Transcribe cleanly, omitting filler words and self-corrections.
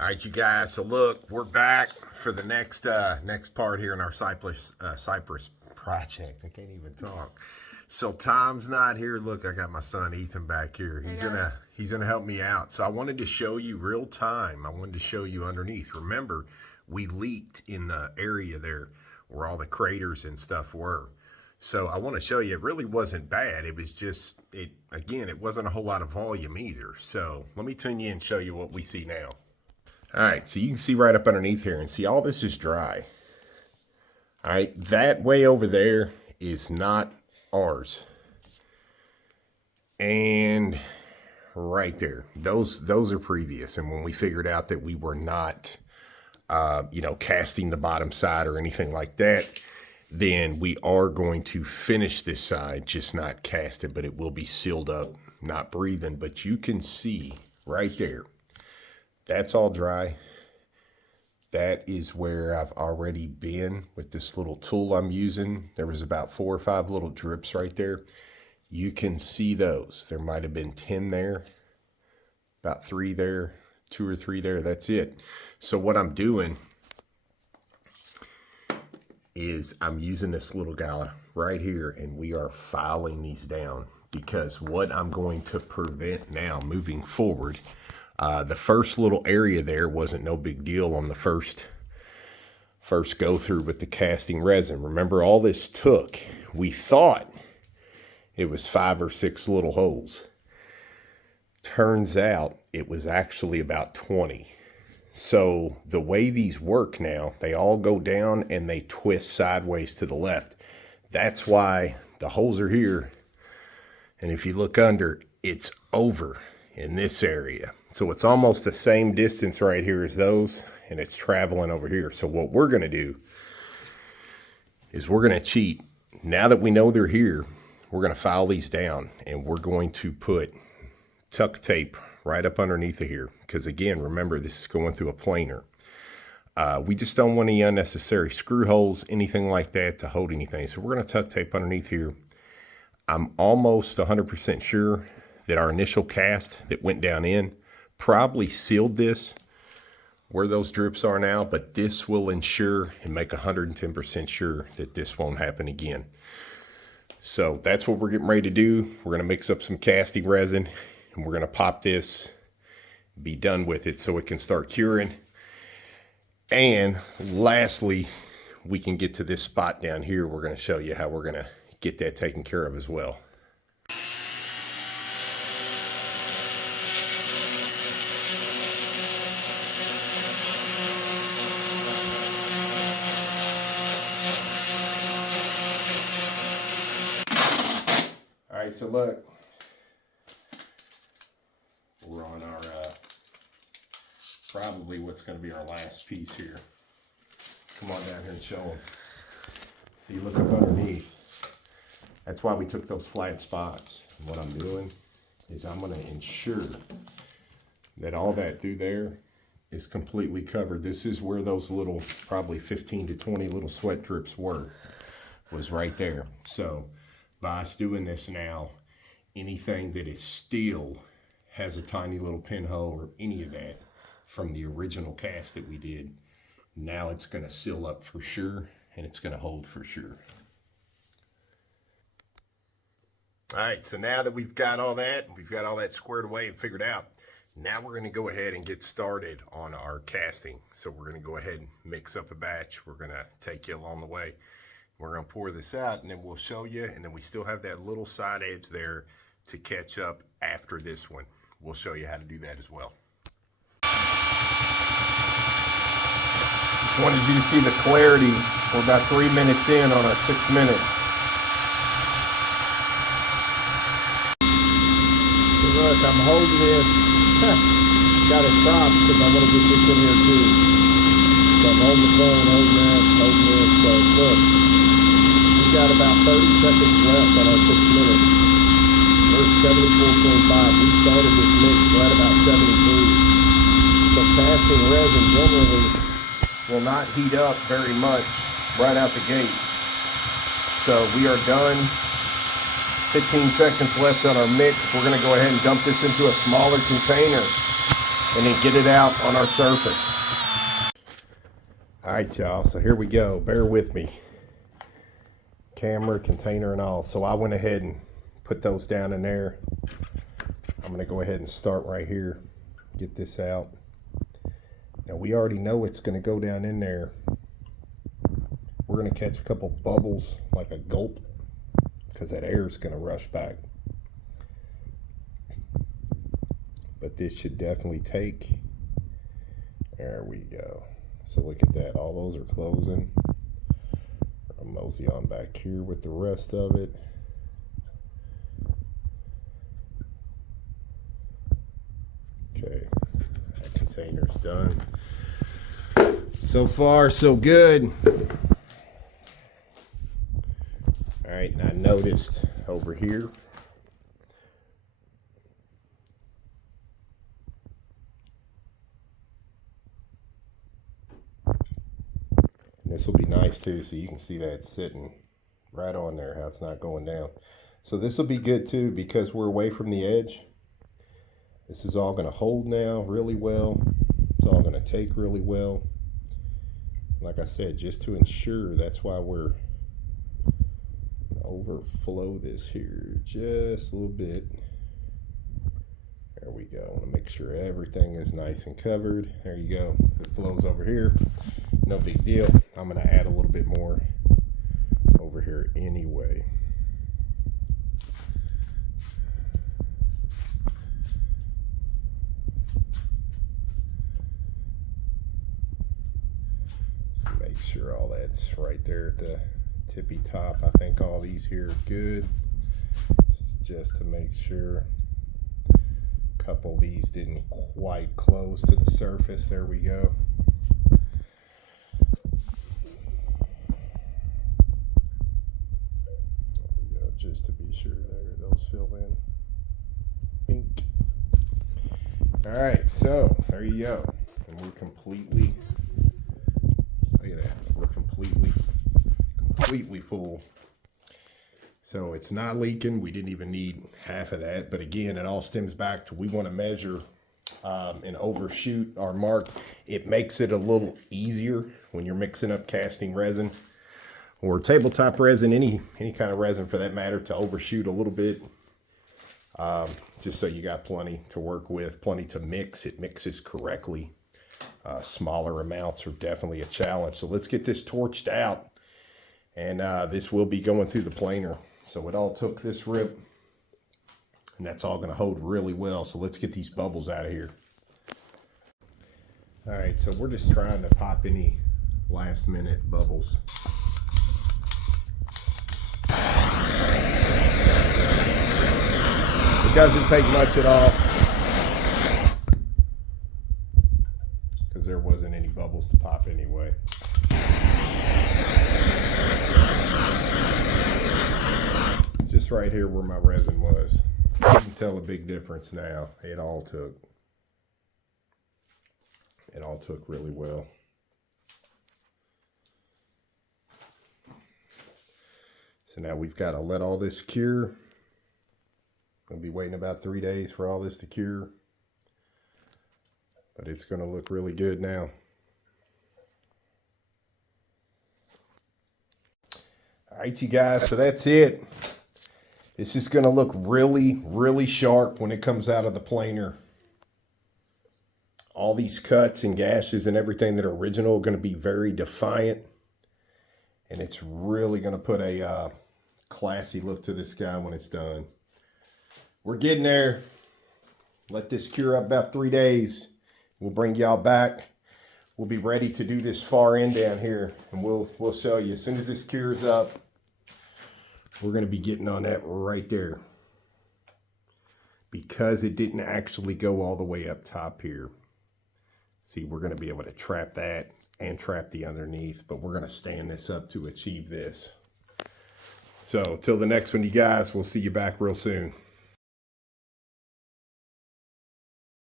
All right, you guys. So look, we're back for the next part here in our Cypress project. I can't even talk. So Tom's not here. Look, I got my son Ethan back here. He's gonna help me out. So I wanted to show you real time. I wanted to show you underneath. Remember, we leaked in the area there where all the craters and stuff were. So I want to show you, it really wasn't bad. It was just, it wasn't a whole lot of volume either. So let me tune you and show you what we see now. All right, so you can see right up underneath here and see all this is dry. All right, that way over there is not ours. And right there, those are previous. And when we figured out that we were not, casting the bottom side or anything like that, then we are going to finish this side, just not cast it, but it will be sealed up, not breathing. But you can see right there, that's all dry. That is where I've already been with this little tool I'm using. There was about 4 or 5 little drips right there. You can see those. There might have been 10 there, about 3 there, 2 or 3 there. That's it. So what I'm doing is I'm using this little guy right here, and we are filing these down, because what I'm going to prevent now moving forward, the first little area there wasn't no big deal on the first go through with the casting resin. Remember, all this took, we thought it was 5 or 6 little holes. Turns out it was actually about 20. So the way these work now, they all go down and they twist sideways to the left. That's why the holes are here. And if you look under, it's over in this area. So it's almost the same distance right here as those, and it's traveling over here. So what we're going to do is we're going to cheat. Now that we know they're here, we're going to file these down, and we're going to put tuck tape right up underneath of here. Because again, remember, this is going through a planer. We just don't want any unnecessary screw holes, anything like that, to hold anything. So we're going to tuck tape underneath here. I'm almost 100% sure that our initial cast that went down in probably sealed this where those drips are now, but this will ensure and make 110% sure that this won't happen again. So that's what we're getting ready to do. We're going to mix up some casting resin, and we're going to pop this, be done with it so it can start curing. And lastly, we can get to this spot down here. We're going to show you how we're going to get that taken care of as well. All right, so look, we're on our, probably what's going to be our last piece here. Come on down here and show them. You look up underneath. That's why we took those flat spots. And what I'm doing is I'm going to ensure that all that through there is completely covered. This is where those little, probably 15 to 20 little sweat drips was right there. So by us doing this now, anything that is still has a tiny little pinhole or any of that from the original cast that we did, now it's going to seal up for sure, and it's going to hold for sure. All right, so now that we've got all that squared away and figured out, now we're going to go ahead and get started on our casting. So we're going to go ahead and mix up a batch. We're going to take you along the way. We're going to pour this out, and then we'll show you, and then we still have that little side edge there to catch up after this one. We'll show you how to do that as well. Just wanted you to see the clarity. We're about 3 minutes in on our 6 minutes. So look, I'm holding this. Got to stop because I want to get this in here too. So I'm holding the phone, holding that, holding this. So look, we've got about 30 seconds left on our 6 minutes. We're at 74.5. We started this mix right about 73. So casting resin generally will not heat up very much right out the gate. So we are done. 15 seconds left on our mix. We're going to go ahead and dump this into a smaller container. and then get it out on our surface. All right, y'all, so here we go. Bear with me. Camera, container, and all. So I went ahead and put those down in there. I'm gonna go ahead and start right here. Get this out. Now we already know it's gonna go down in there. We're gonna catch a couple bubbles, like a gulp, because that air is gonna rush back. But this should definitely take. There we go. So look at that, all those are closing. I'll mosey on back here with the rest of it. Okay, that container's done. So far, so good. All right, and I noticed over here, this will be nice too, so you can see that sitting right on there, how it's not going down. So this will be good too, because we're away from the edge. This is all going to hold now really well. It's all going to take really well. Like I said, just to ensure, that's why we're going to overflow this here just a little bit. There we go. I want to make sure everything is nice and covered. There you go. If it flows over here, no big deal. I'm going to add a little bit more over here anyway. Just make sure all that's right there at the tippy top. I think all these here are good. This is just to make sure. A couple of these didn't quite close to the surface. There we go. Just to be sure there, those fill in. Pink. All right, so there you go. And we're completely, look at that, we're completely full. So it's not leaking. We didn't even need half of that. But again, it all stems back to, we want to measure and overshoot our mark. It makes it a little easier when you're mixing up casting resin or tabletop resin, any kind of resin for that matter, to overshoot a little bit, just so you got plenty to work with, plenty to mix. It mixes correctly. Smaller amounts are definitely a challenge. So let's get this torched out, and this will be going through the planer. So it all took this rip, and that's all going to hold really well. So let's get these bubbles out of here. All right, so we're just trying to pop any last minute bubbles. It doesn't take much at all, because there wasn't any bubbles to pop anyway. Just right here where my resin was. You can tell a big difference now. It all took really well. So now we've got to let all this cure. Gonna be waiting about 3 days for all this to cure, but it's gonna look really good now. All right, you guys, so that's it. This is gonna look really, really sharp when it comes out of the planer. All these cuts and gashes and everything that are original are gonna be very defiant, and it's really gonna put a classy look to this guy when it's done. We're getting there. Let this cure up about 3 days. We'll bring y'all back. We'll be ready to do this far end down here, and we'll show you. As soon as this cures up, we're going to be getting on that right there, because it didn't actually go all the way up top here. See, we're going to be able to trap that and trap the underneath, but we're going to stand this up to achieve this. So till the next one, you guys, we'll see you back real soon.